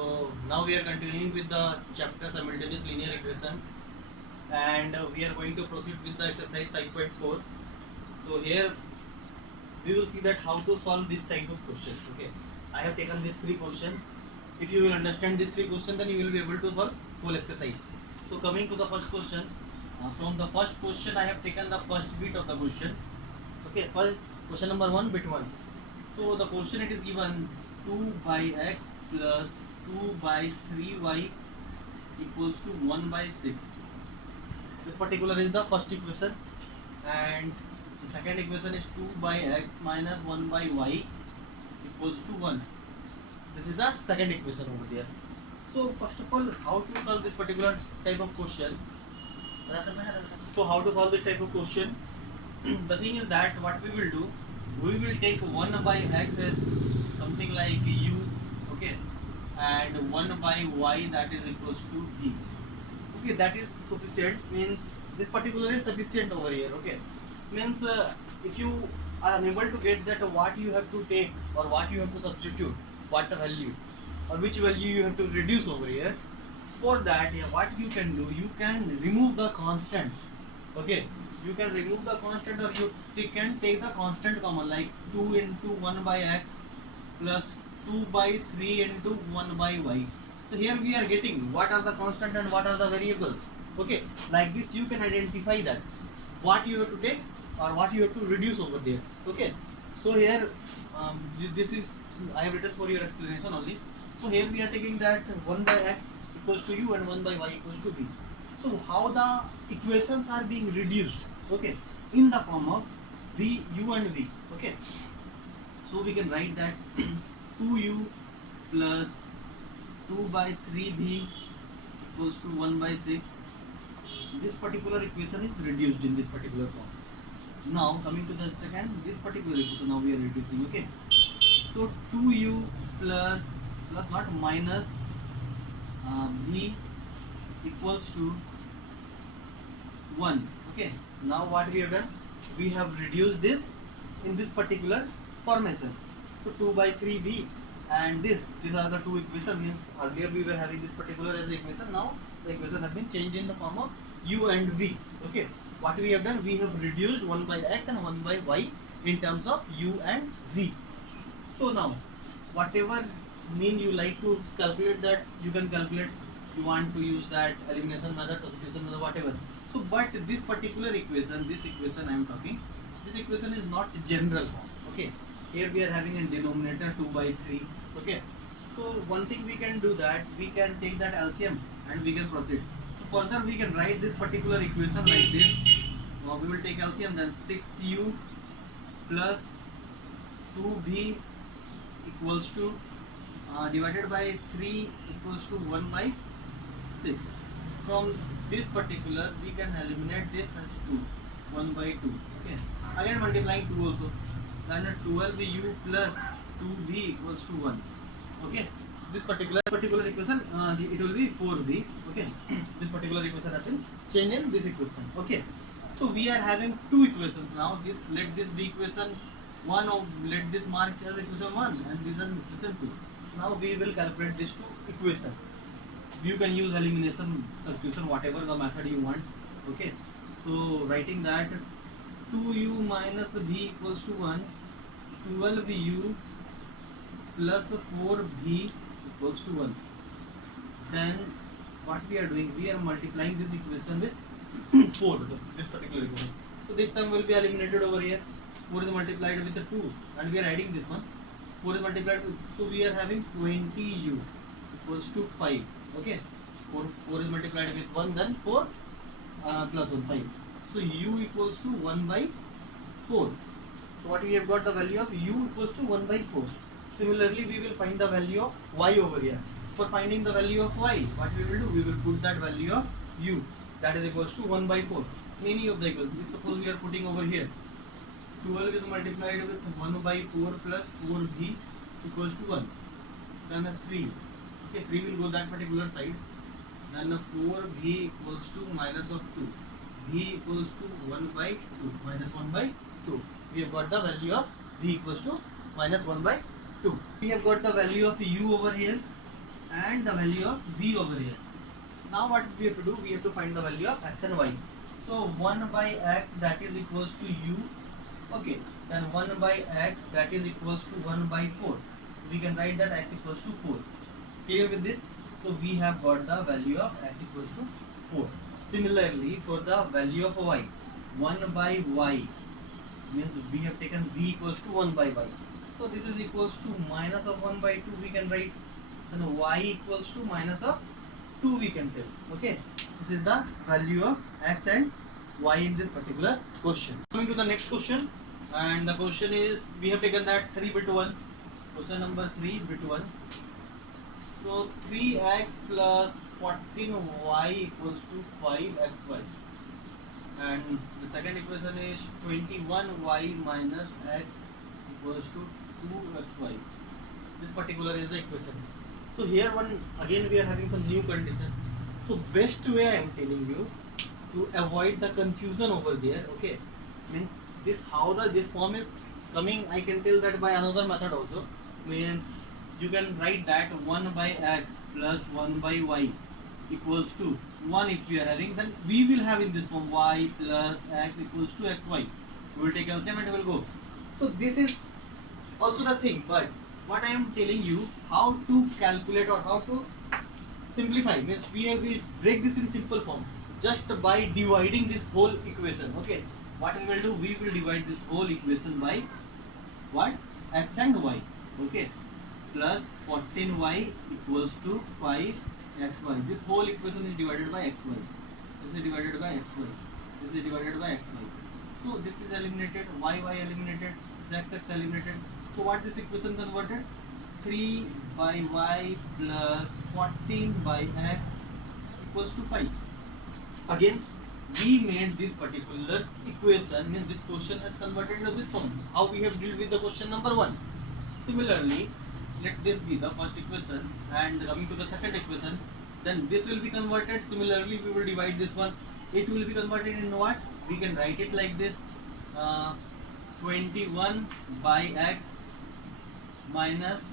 So now we are continuing with the chapter simultaneous linear regression, and we are going to proceed with the exercise 5.4. So here we will see that how to solve this type of questions. Okay, I have taken these three questions. If you will understand these three questions, then you will be able to solve whole exercise. So coming to the first question, from the first question I have taken the first bit of the question. Okay, first question number 1, bit 1. So the question it is given 2 by x plus 2 by 3y equals to 1 by 6. This particular is the first equation, and the second equation is 2 by x minus 1 by y equals to 1. This is the second equation over there. So first of all, how to solve this particular type of question? So how to solve this type of question? The thing is that what we will do, we will take 1 by x as something like u, okay, and 1 by y that is equals to v. Okay, that is sufficient, means this particular is sufficient over here. Okay, means if you are unable to get that what you have to take or what you have to substitute, what the value or which value you have to reduce over here, for that, yeah, what you can do, you can remove the constants. Okay, you can remove the constant, or you can take the constant common, like 2 into 1 by x plus 2 by 3 into 1 by y. So here we are getting what are the constant and what are the variables. Okay, like this you can identify that what you have to take or what you have to reduce over there. Okay, so here this is I have written for your explanation only. So here we are taking that 1 by x equals to u and 1 by y equals to v. So how the equations are being reduced? Okay, in the form of v, u and v. Okay, so we can write that 2u plus 2 by 3v equals to 1 by 6. This particular equation is reduced in this particular form. Now coming to the second, this particular equation now we are reducing. Okay, so 2u plus not minus v equals to 1. Okay, now what we have done, we have reduced this in this particular formation. So 2 by 3v and these are the two equations. Means earlier we were having this particular as the equation, now the equation has been changed in the form of u and v. Okay, what we have done, we have reduced 1 by x and 1 by y in terms of u and v. So now whatever mean you like to calculate, that you can calculate. You want to use that elimination method, substitution method, whatever. So but this particular equation, this equation I am talking, this equation is not general form. Okay, here we are having a denominator 2 by 3. Okay, so one thing we can do, that we can take that LCM and we can proceed. So further we can write this particular equation like this. Now we will take LCM, then 6u plus 2v equals to divided by 3 equals to 1 by 6. From this particular we can eliminate this as 2, 1 by 2. Okay, again multiplying 2 also, then 12u plus 2v equals to 1. Okay, this particular equation it will be 4v. Okay, this particular equation has been changed in this equation. Okay, so we are having two equations now. This, let this be equation 1, or let this mark as equation 1 and this is equation 2. Now we will calculate these two equations. You can use elimination, substitution, whatever the method you want. Okay, so writing that 2u minus v equals to 1, 12u plus 4v equals to 1. Then what we are doing, we are multiplying this equation with 4, this particular equation. So this term will be eliminated over here. 4 is multiplied with the 2 and we are adding this one. 4 is multiplied with, so we are having 20u equals to 5. Okay, 4 is multiplied with 1, then 4 plus 1, 5. So u equals to 1 by 4. So what we have got, the value of u equals to 1 by 4. Similarly we will find the value of y over here. For finding the value of y, what we will do, we will put that value of u, that is equals to 1 by 4 in any of the equations. If suppose we are putting over here 12 is multiplied with 1 by 4 plus 4v equals to 1, then 3. Okay, 3 will go that particular side, then 4v equals to minus of 2, v equals to 1 by 2, minus 1 by 2. We have got the value of v equals to minus 1 by 2. We have got the value of u over here. and the value of v over here. Now what we have to do, we have to find the value of x and y. So 1 by x, that is equals to u. Okay, then 1 by x, that is equals to 1 by 4. We can write that x equals to 4. Clear with this? So we have got the value of x equals to 4. Similarly, for the value of y, 1 by y means we have taken v equals to 1 by y. So this is equals to minus of 1 by 2 we can write. Then y equals to minus of 2 we can tell. Okay, this is the value of x and y in this particular question. Coming to the next question, and the question is, we have taken that 3 bit 1. Question number 3 bit 1. So 3x plus 14y equals to 5xy. And the second equation is 21y minus x equals to 2xy. This particular is the equation. So here one again we are having some new condition. So best way I am telling you to avoid the confusion over there. Okay, means this how the this form is coming. I can tell that by another method also. Means you can write that 1 by x plus 1 by y equals to 1 if we are having, then we will have in this form y plus x equals to xy. We will take LCM and it will go. So this is also the thing, but what I am telling you, how to calculate or how to simplify, means we will break this in simple form just by dividing this whole equation. Okay, what we will do, we will divide this whole equation by what, x and y. Okay, plus 14y equals to 5xy. This whole equation is divided by xy. This is divided by xy. This is divided by xy. So this is eliminated, y eliminated, x eliminated. So what this equation converted? 3 by y plus 14 by x equals to 5. Again, we made this particular equation, means this question has converted into this form. How we have dealt with the question number 1. Similarly, let this be the first equation, and coming to the second equation, then this will be converted. Similarly, we will divide this one. It will be converted in what? We can write it like this: 21 by x minus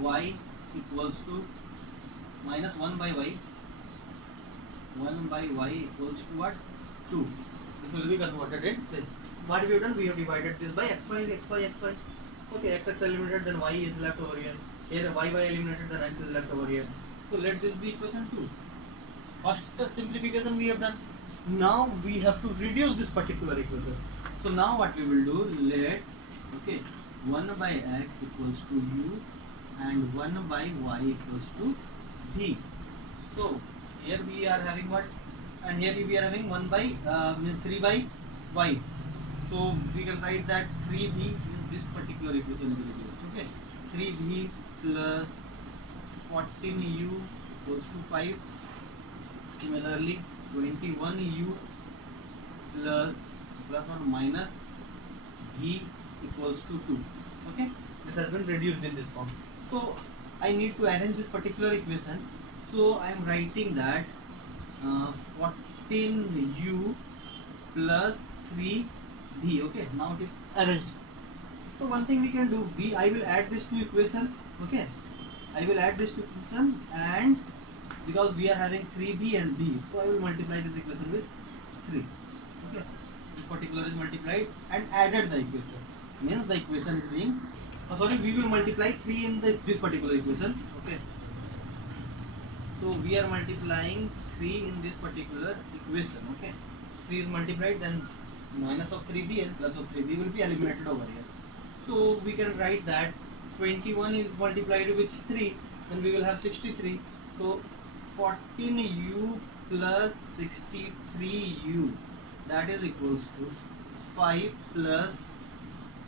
y equals to minus 1 by y. 1 by y equals to what? 2. This will be converted in this. What we have done? We have divided this by xy. Okay, x eliminated, then y is left over here. Here y eliminated, then x is left over here. So let this be equation 2. First the simplification we have done. Now we have to reduce this particular equation. So now what we will do, let 1 by x equals to u and 1 by y equals to v. So here we are having what, and here we are having 1 by 3 by y. So we can write that 3v, this particular equation is reduced. Okay, 3v plus 14u equals to 5. Similarly, 21u plus or minus v equals to 2. Okay, this has been reduced in this form. So I need to arrange this particular equation. So I am writing that 14u plus 3v. Okay, now it is arranged. So one thing we can do, I will add these two equations. Okay, I will add these two equations, and because we are having 3b and b, so I will multiply this equation with 3. Okay, this particular is multiplied and added the equation. Means the equation is being, we will multiply 3 in this particular equation. Okay, so we are multiplying 3 in this particular equation. Okay, 3 is multiplied, then minus of 3b and plus of 3b will be eliminated over here. So we can write that 21 is multiplied with 3, then we will have 63. So 14u plus 63u, that is equals to 5 plus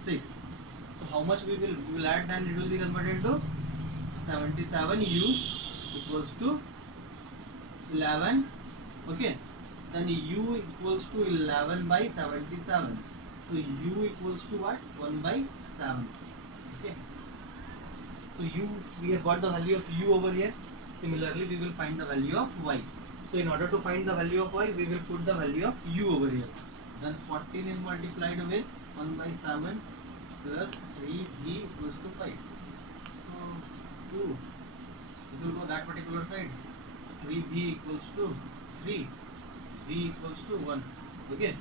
6. So how much we will add, then it will be converted into 77u equals to 11. Okay, then u equals to 11 by 77. So u equals to what? 1 by 7. Okay, so we have got the value of u over here. Similarly, we will find the value of y. So in order to find the value of y, we will put the value of u over here. Then 14 is multiplied with 1 by 7 plus 3b equals to 5. So 2 this will go that particular side. 3b equals to 3, b equals to 1. Okay,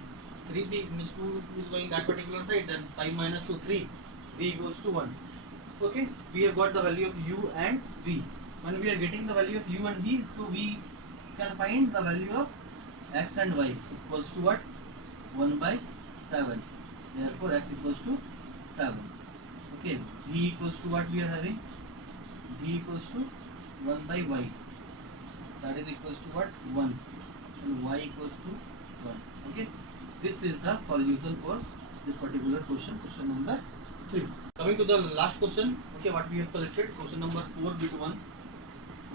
3b means 2 is going that particular side, then 5 minus 2 3, b equals to 1. Okay, we have got the value of u and v. When we are getting the value of u and v, so we can find the value of x and y equals to what? 1 by 7. Therefore x equals to 7. Okay, v equals to what we are having? V equals to 1 by y. That is equals to what? 1. And y equals to 1. Okay, this is the solution for this particular question, question number 3. Coming to the last question. Okay, what we have selected, question number 4 bit 1.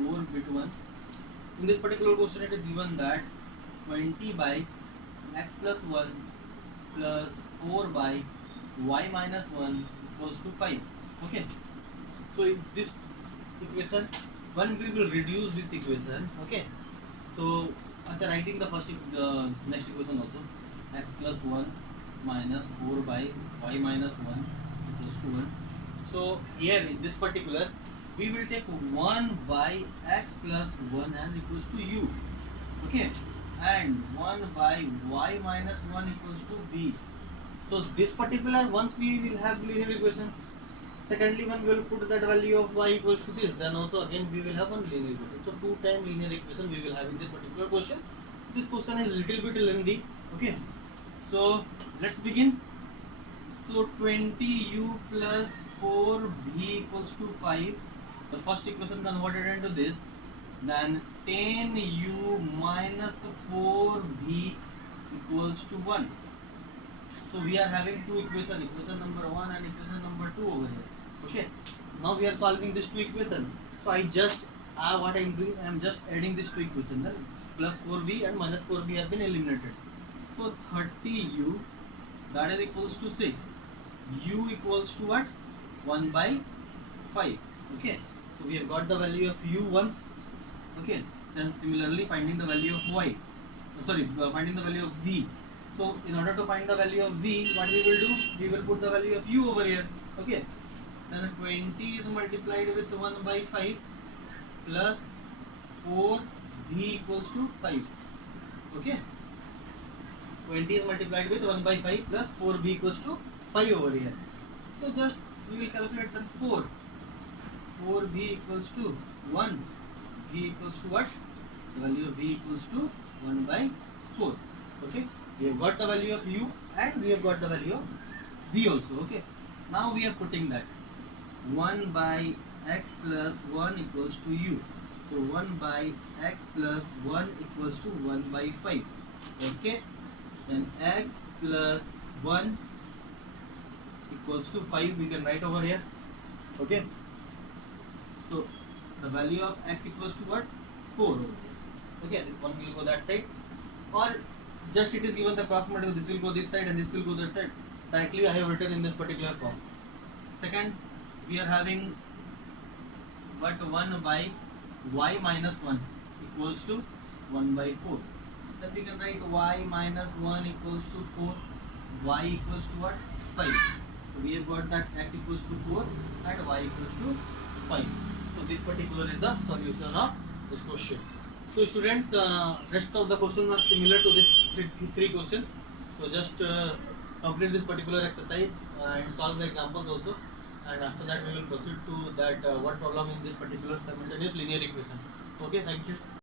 4 bit 1. In this particular question, it is given that 20 by x plus 1 plus 4 by y minus 1 equals to 5. Okay, so in this equation, when we will reduce this equation, okay, so after writing the next equation also, x plus 1 minus 4 by y minus 1 equals to 1. So here in this particular, we will take 1 by x plus 1 and equals to u. Okay, and 1 by y minus 1 equals to b. So this particular, once we will have linear equation. Secondly, when we will put that value of y equals to this, then also again we will have one linear equation. So 2 times linear equation we will have in this particular question. This question is little bit lengthy. Okay, so let's begin. So 20u plus 4v equals to 5. The first equation converted into this. Then 10u minus 4v equals to 1. So we are having two equations, equation number 1 and equation number 2 over here. Okay, now we are solving this two equation. So what I am doing, I am just adding these two equations. Then plus 4v and minus 4v have been eliminated. So 30u, that is equals to 6. U equals to what? 1 by 5. Okay, so we have got the value of u once. Okay, then similarly finding the value of y. Finding the value of v. So in order to find the value of v, what we will do? We will put the value of u over here. Okay, then 20 is multiplied with 1 by 5 plus 4v equals to 5. Okay, 20 is multiplied with 1 by 5 plus 4v equals to 5 over here. So just we will calculate then 4. 4v equals to 1. V equals to what? The value of v equals to 1 by 4. Okay, we have got the value of u and we have got the value of v also. Okay, now we are putting that 1 by x plus 1 equals to u. So 1 by x plus 1 equals to 1 by 5. Okay, then x plus 1 equals to 5 we can write over here. Okay, so the value of x equals to what? 4 over here. Okay, this one will go that side, or just it is given the cross multiply, this will go this side and this will go that side. Directly I have written in this particular form. Second, we are having what? 1 by y minus 1 equals to 1 by 4. Then we can write y minus 1 equals to 4. Y equals to what? 5. So we have got that x equals to 4 and y equals to 5. So this particular is the solution of this question. So students, rest of the questions are similar to this three questions. So just complete this particular exercise and solve the examples also. And after that we will proceed to that what problem in this particular simultaneous linear equation. Okay, thank you.